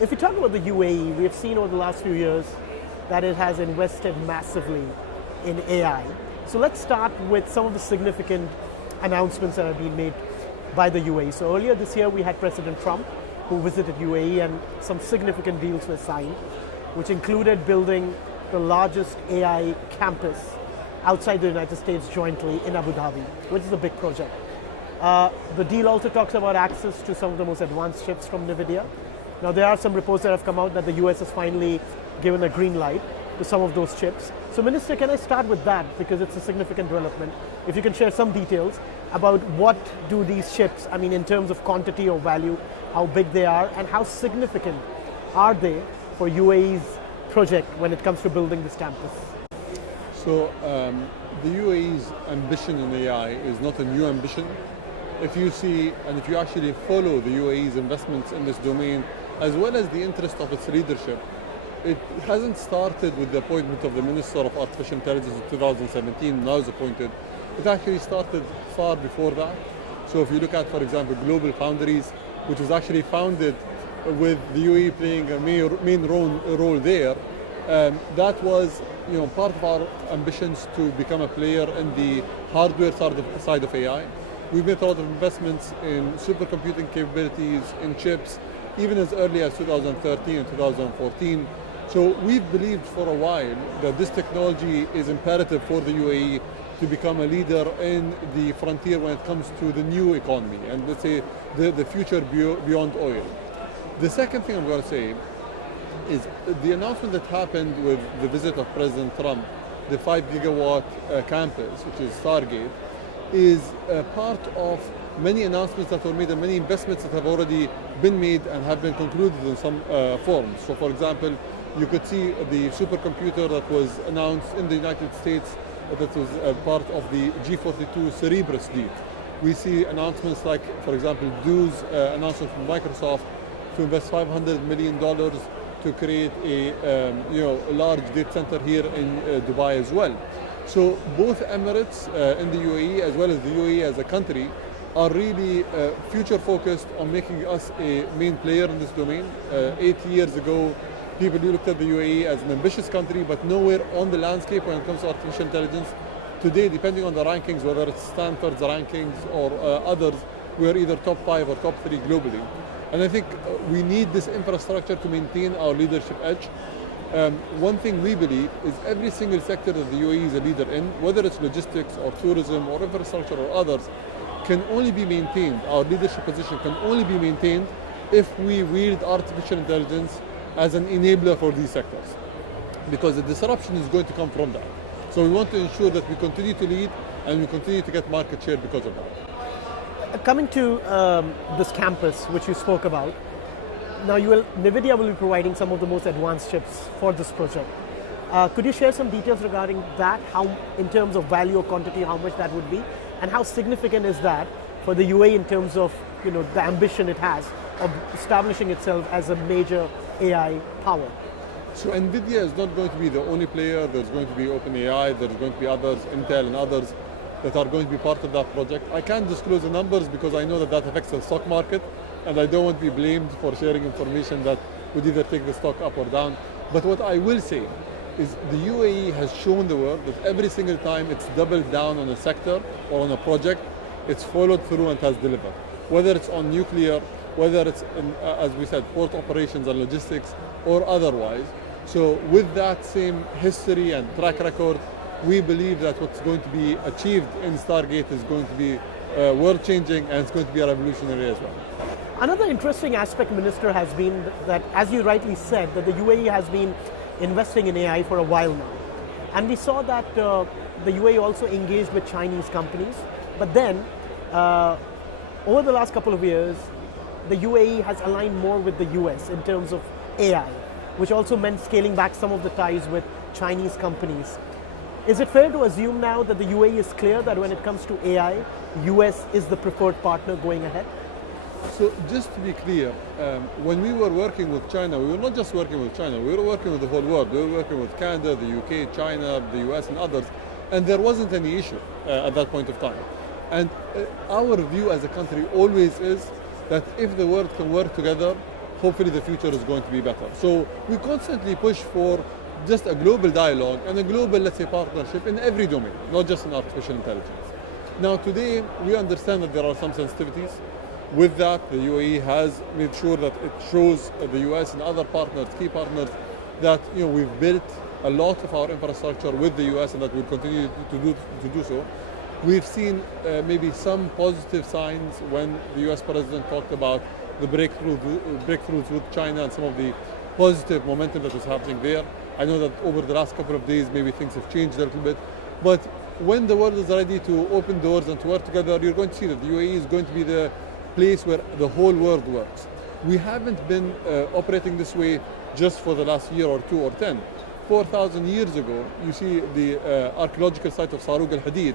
If we talk about the UAE, we have seen over the last few years that it has invested massively in AI. So let's start with some of the significant announcements that have been made by the UAE. So earlier this year we had President Trump who visited UAE and some significant deals were signed, which included building the largest AI campus outside the United States jointly in Abu Dhabi, which is a big project. The deal also talks about access to some of the most advanced chips from NVIDIA. Now there are some reports that have come out that the US has finally given a green light to some of those chips. So Minister, can I start with that because it's a significant development. If you can share some details about what do these chips, I mean in terms of quantity or value, how big they are and how significant are they for UAE's project when it comes to building this campus? So the UAE's ambition in AI is not a new ambition. If you see and if you actually follow the UAE's investments in this domain, as well as the interest of its leadership, it hasn't started with the appointment of the Minister of Artificial Intelligence in 2017, now is appointed. It actually started far before that. So if you look at, for example, Global Foundries, which was actually founded with the UAE playing a main role there, that was part of our ambitions to become a player in the hardware side of AI. We've made a lot of investments in supercomputing capabilities, in chips, even as early as 2013 and 2014. So we've believed for a while that this technology is imperative for the UAE to become a leader in the frontier when it comes to the new economy and let's say the future beyond oil. The second thing I'm going to say is the announcement that happened with the visit of President Trump, the 5 gigawatt campus, which is Stargate, is part of many announcements that were made and many investments that have already been made and have been concluded in some forms. So for example, you could see the supercomputer that was announced in the United States that was part of the G42 Cerebrus deal. We see announcements like, for example, Du's announcement from Microsoft to invest $500 million to create a large data center here in Dubai as well. So both Emirates in the UAE as well as the UAE as a country are really future focused on making us a main player in this domain. 8 years ago, people looked at the UAE as an ambitious country, but nowhere on the landscape when it comes to artificial intelligence. Today, depending on the rankings, whether it's Stanford's rankings or others, we are either top 5 or top 3 globally. And I think we need this infrastructure to maintain our leadership edge. One thing we believe is every single sector that the UAE is a leader in, whether it's logistics or tourism or infrastructure or others, can only be maintained, our leadership position can only be maintained if we wield artificial intelligence as an enabler for these sectors. Because the disruption is going to come from that. So we want to ensure that we continue to lead and we continue to get market share because of that. Coming to this campus, which you spoke about, now NVIDIA will be providing some of the most advanced chips for this project. Could you share some details regarding that, how in terms of value or quantity, how much that would be, and how significant is that for the UAE in terms of the ambition it has of establishing itself as a major AI power? So NVIDIA is not going to be the only player. There's going to be OpenAI, there's going to be others, Intel and others that are going to be part of that project. I can't disclose the numbers because I know that affects the stock market and I don't want to be blamed for sharing information that would either take the stock up or down. But what I will say is the UAE has shown the world that every single time it's doubled down on a sector or on a project, it's followed through and has delivered. Whether it's on nuclear, whether it's in, as we said, port operations and logistics or otherwise. So with that same history and track record, we believe that what's going to be achieved in Stargate is going to be world-changing and it's going to be revolutionary as well. Another interesting aspect, Minister, has been that, as you rightly said, that the UAE has been investing in AI for a while now. And we saw that the UAE also engaged with Chinese companies. But then, over the last couple of years, the UAE has aligned more with the US in terms of AI, which also meant scaling back some of the ties with Chinese companies. Is it fair to assume now that the UAE is clear that when it comes to AI, US is the preferred partner going ahead? So just to be clear, when we were working with China, we were not just working with China, we were working with the whole world. We were working with Canada, the UK, China, the US and others, and there wasn't any issue at that point of time. And our view as a country always is that if the world can work together, hopefully the future is going to be better. So we constantly push for just a global dialogue and a global, let's say, partnership in every domain, not just in artificial intelligence. Now today, we understand that there are some sensitivities. With that, the UAE has made sure that it shows the US and other partners, key partners, that we've built a lot of our infrastructure with the US and that we'll continue to do so. We've seen maybe some positive signs when the US president talked about the breakthroughs with China and some of the positive momentum that was happening there. I know that over the last couple of days, maybe things have changed a little bit, but when the world is ready to open doors and to work together, you're going to see that the UAE is going to be the place where the whole world works. We haven't been operating this way just for the last year or 2 or 10. 4,000 years ago, you see the archaeological site of Saruq al-Hadid.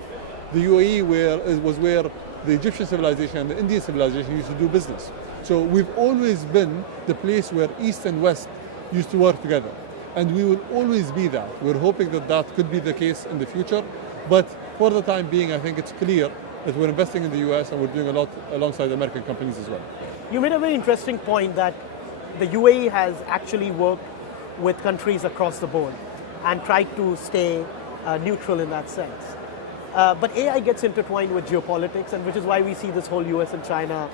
The UAE was where the Egyptian civilization and the Indian civilization used to do business. So we've always been the place where East and West used to work together. And we will always be that. We're hoping that that could be the case in the future. But for the time being, I think it's clear that we're investing in the US and we're doing a lot alongside American companies as well. You made a very interesting point that the UAE has actually worked with countries across the board and tried to stay neutral in that sense. But AI gets intertwined with geopolitics, and which is why we see this whole US and China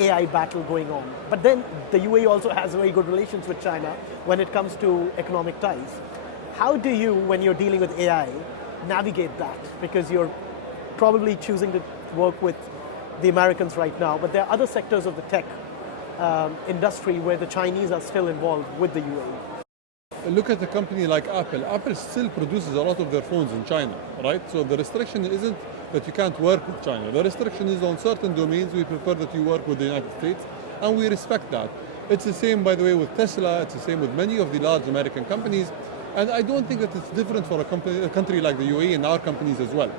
AI battle going on. But then the UAE also has very good relations with China when it comes to economic ties. How do you, when you're dealing with AI, navigate that? Because you're probably choosing to work with the Americans right now, but there are other sectors of the tech industry where the Chinese are still involved with the UAE. Look at a company like Apple. Apple still produces a lot of their phones in China, right? So the restriction isn't that you can't work with China. The restriction is on certain domains. We prefer that you work with the United States, and we respect that. It's the same, by the way, with Tesla. It's the same with many of the large American companies. And I don't think that it's different for a country like the UAE and our companies as well.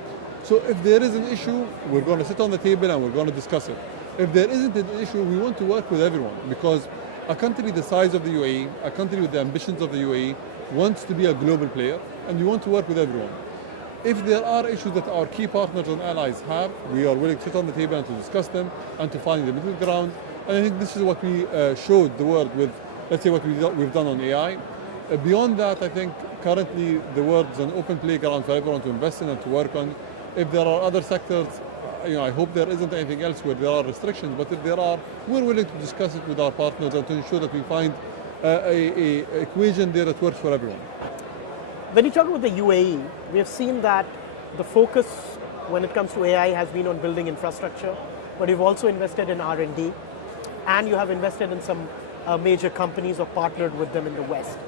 So if there is an issue, we're going to sit on the table and we're going to discuss it. If there isn't an issue, we want to work with everyone, because a country the size of the UAE, a country with the ambitions of the UAE, wants to be a global player, and we want to work with everyone. If there are issues that our key partners and allies have, we are willing to sit on the table and to discuss them and to find the middle ground. And I think this is what we showed the world with, let's say, what we've done on AI. Beyond that, I think currently the world is an open playground for everyone to invest in and to work on. If there are other sectors, I hope there isn't anything else where there are restrictions, but if there are, we're willing to discuss it with our partners and to ensure that we find a equation there that works for everyone. When you talk about the UAE, we have seen that the focus when it comes to AI has been on building infrastructure, but you've also invested in R&D, and you have invested in some major companies or partnered with them in the West.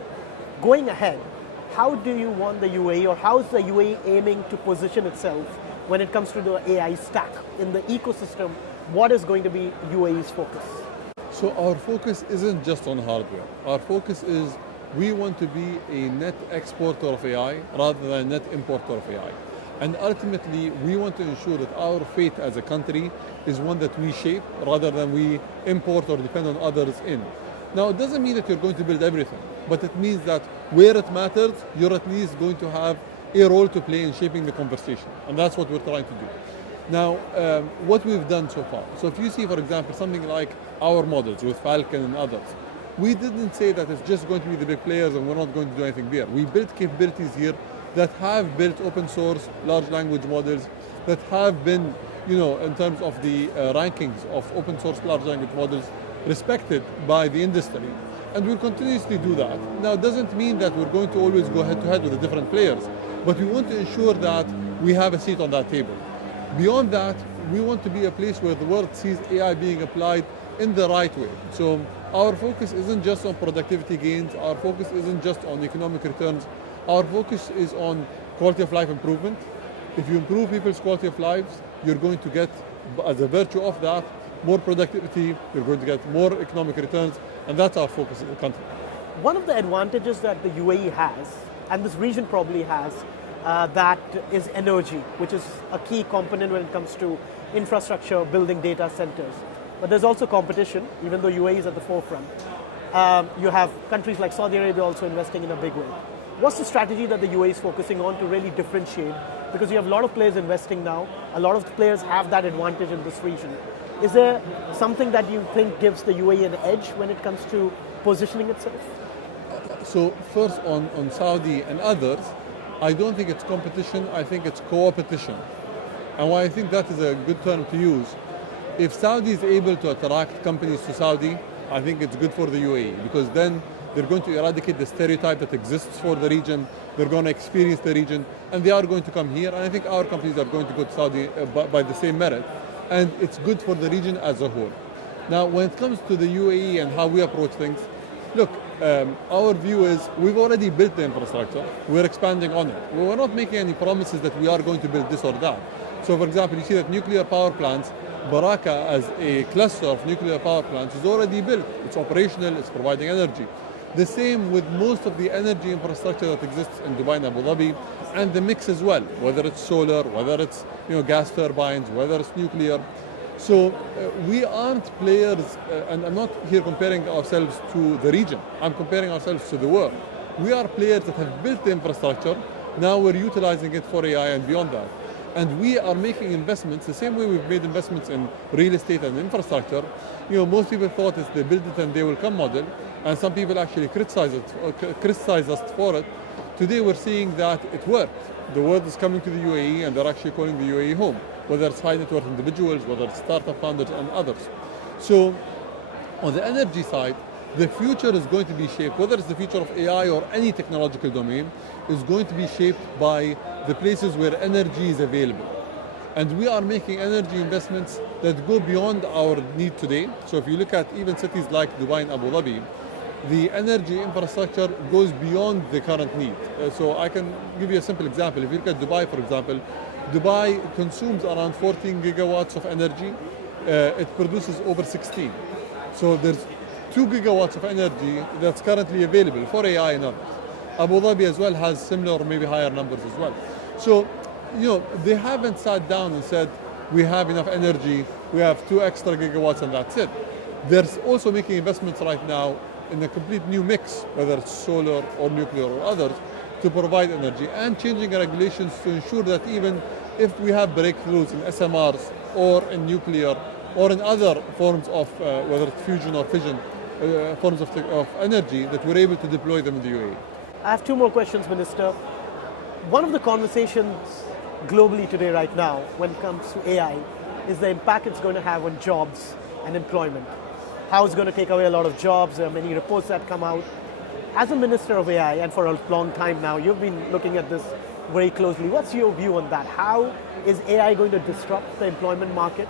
Going ahead, how do you want the UAE, or how is the UAE aiming to position itself when it comes to the AI stack in the ecosystem? What is going to be UAE's focus? So our focus isn't just on hardware. Our focus is we want to be a net exporter of AI rather than a net importer of AI. And ultimately, we want to ensure that our fate as a country is one that we shape rather than we import or depend on others in. Now, it doesn't mean that you're going to build everything, but it means that where it matters, you're at least going to have a role to play in shaping the conversation. And that's what we're trying to do. Now, what we've done so far. So if you see, for example, something like our models with Falcon and others, we didn't say that it's just going to be the big players and we're not going to do anything there. We built capabilities here that have built open source large language models that have been, in terms of the rankings of open source large language models, respected by the industry. And we'll continuously do that. Now, it doesn't mean that we're going to always go head to head with the different players, but we want to ensure that we have a seat on that table. Beyond that, we want to be a place where the world sees AI being applied in the right way. So our focus isn't just on productivity gains, our focus isn't just on economic returns, our focus is on quality of life improvement. If you improve people's quality of lives, you're going to get, as a virtue of that, more productivity, you're going to get more economic returns, and that's our focus in the country. One of the advantages that the UAE has, and this region probably has, that is energy, which is a key component when it comes to infrastructure, building data centers. But there's also competition, even though UAE is at the forefront. You have countries like Saudi Arabia also investing in a big way. What's the strategy that the UAE is focusing on to really differentiate? Because you have a lot of players investing now. A lot of players have that advantage in this region. Is there something that you think gives the UAE an edge when it comes to positioning itself? So first on Saudi and others, I don't think it's competition, I think it's co-opetition. And why I think that is a good term to use, if Saudi is able to attract companies to Saudi, I think it's good for the UAE, because then they're going to eradicate the stereotype that exists for the region, they're going to experience the region, and they are going to come here, and I think our companies are going to go to Saudi by the same merit, and it's good for the region as a whole. Now, when it comes to the UAE and how we approach things, look, our view is we've already built the infrastructure, we're expanding on it. We're not making any promises that we are going to build this or that. So for example, you see that nuclear power plants, Baraka as a cluster of nuclear power plants is already built. It's operational, it's providing energy. The same with most of the energy infrastructure that exists in Dubai and Abu Dhabi, and the mix as well, whether it's solar, whether it's gas turbines, whether it's nuclear. So we aren't players, and I'm not here comparing ourselves to the region, I'm comparing ourselves to the world. We are players that have built the infrastructure, now we're utilizing it for AI and beyond that. And we are making investments the same way we've made investments in real estate and infrastructure. Most people thought it's the build it and they will come model, and some people actually criticize us for it. Today we're seeing that it worked. The world is coming to the UAE and they're actually calling the UAE home, whether it's high net worth individuals, whether it's startup founders and others. So on the energy side, the future is going to be shaped, whether it's the future of AI or any technological domain, is going to be shaped by the places where energy is available. And we are making energy investments that go beyond our need today. So if you look at even cities like Dubai and Abu Dhabi, the energy infrastructure goes beyond the current need. So I can give you a simple example. If you look at Dubai, for example, Dubai consumes around 14 gigawatts of energy. It produces over 16. So there's 2 gigawatts of energy that's currently available for AI and others. Abu Dhabi as well has similar or maybe higher numbers as well. So, they haven't sat down and said, we have enough energy, we have 2 extra gigawatts and that's it. They're also making investments right now in a complete new mix, whether it's solar or nuclear or others, to provide energy, and changing regulations to ensure that even if we have breakthroughs in SMRs or in nuclear or in other forms of, whether it's fusion or fission, forms of energy, that we're able to deploy them in the UAE. I have 2 more questions, Minister. One of the conversations globally today right now when it comes to AI is the impact it's going to have on jobs and employment. How it's going to take away a lot of jobs. There are many reports that come out. As a Minister of AI, and for a long time now, you've been looking at this very closely. What's your view on that? How is AI going to disrupt the employment market?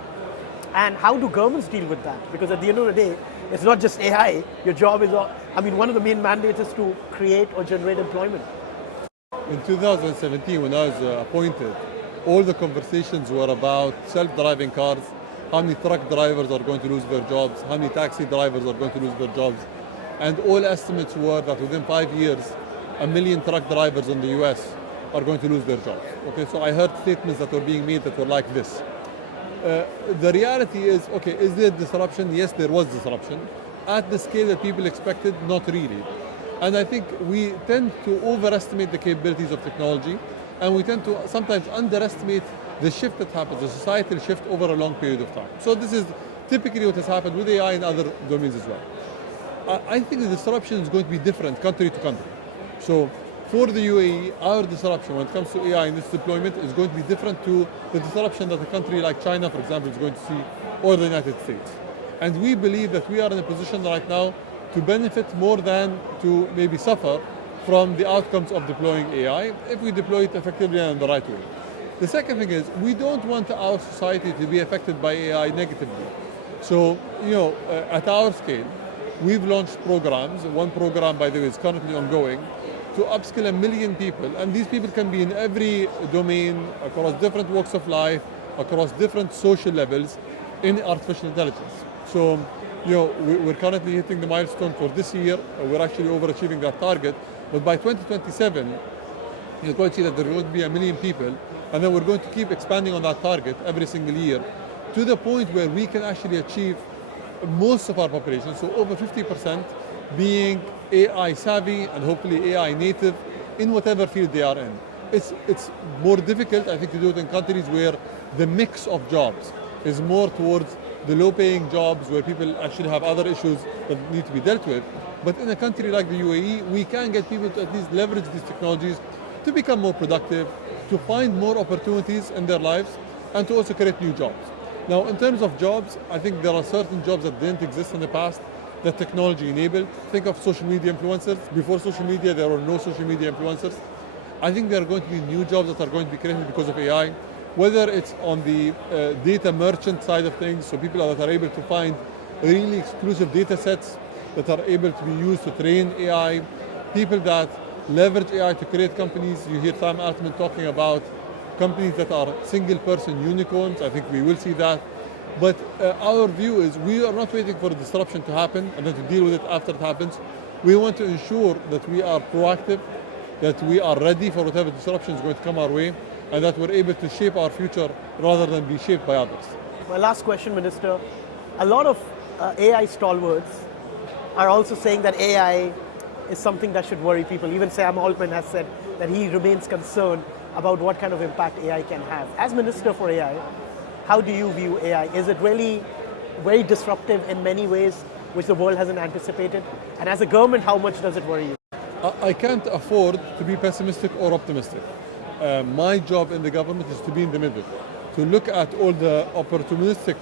And how do governments deal with that? Because at the end of the day, it's not just AI. Your job is, one of the main mandates is to create or generate employment. In 2017, when I was appointed, all the conversations were about self-driving cars, how many truck drivers are going to lose their jobs, how many taxi drivers are going to lose their jobs. And all estimates were that within 5 years, 1 million truck drivers in the US are going to lose their jobs. Okay, so I heard statements that were being made that were like this. The reality is, is there disruption? Yes, there was disruption. At the scale that people expected, not really. And I think we tend to overestimate the capabilities of technology, and we tend to sometimes underestimate the shift that happens, the societal shift over a long period of time. So this is typically what has happened with AI and other domains as well. I think the disruption is going to be different country to country. So for the UAE, our disruption when it comes to AI and its deployment is going to be different to the disruption that a country like China, for example, is going to see, or the United States. And we believe that we are in a position right now to benefit more than to maybe suffer from the outcomes of deploying AI if we deploy it effectively and in the right way. The second thing is, we don't want our society to be affected by AI negatively. So, at our scale, we've launched programs. One program, by the way, is currently ongoing to upskill 1 million people. And these people can be in every domain, across different walks of life, across different social levels in artificial intelligence. So, we're currently hitting the milestone for this year. We're actually overachieving that target. But by 2027, you're going to see that there will be 1 million people. And then we're going to keep expanding on that target every single year to the point where we can actually achieve most of our population, so over 50%, being AI savvy and hopefully AI native in whatever field they are in. It's more difficult, I think, to do it in countries where the mix of jobs is more towards the low-paying jobs where people actually have other issues that need to be dealt with. But in a country like the UAE, we can get people to at least leverage these technologies to become more productive, to find more opportunities in their lives, and to also create new jobs. Now, in terms of jobs, I think there are certain jobs that didn't exist in the past that technology enabled. Think of social media influencers. Before social media, there were no social media influencers. I think there are going to be new jobs that are going to be created because of AI, whether it's on the data merchant side of things, so people that are able to find really exclusive data sets that are able to be used to train AI, people that leverage AI to create companies. You hear Sam Altman talking about companies that are single-person unicorns. I think we will see that. But our view is we are not waiting for a disruption to happen and then to deal with it after it happens. We want to ensure that we are proactive, that we are ready for whatever disruption is going to come our way, and that we're able to shape our future rather than be shaped by others. My last question, Minister. A lot of AI stalwarts are also saying that AI is something that should worry people. Even Sam Altman has said that he remains concerned about what kind of impact AI can have. As Minister for AI, how do you view AI? Is it really very disruptive in many ways, which the world hasn't anticipated? And as a government, how much does it worry you? I can't afford to be pessimistic or optimistic. My job in the government is to be in the middle, to look at all the opportunistic,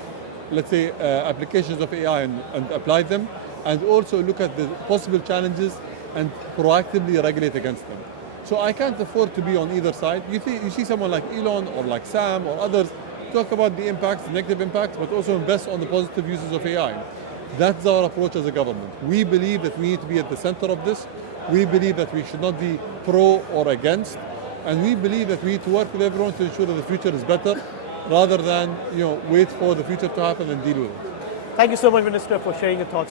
let's say, applications of AI and apply them, and also look at the possible challenges and proactively regulate against them. So I can't afford to be on either side. You see someone like Elon or like Sam or others talk about the impacts, the negative impacts, but also invest on the positive uses of AI. That's our approach as a government. We believe that we need to be at the center of this. We believe that we should not be pro or against. And we believe that we need to work with everyone to ensure that the future is better rather than wait for the future to happen and deal with it. Thank you so much, Minister, for sharing your thoughts.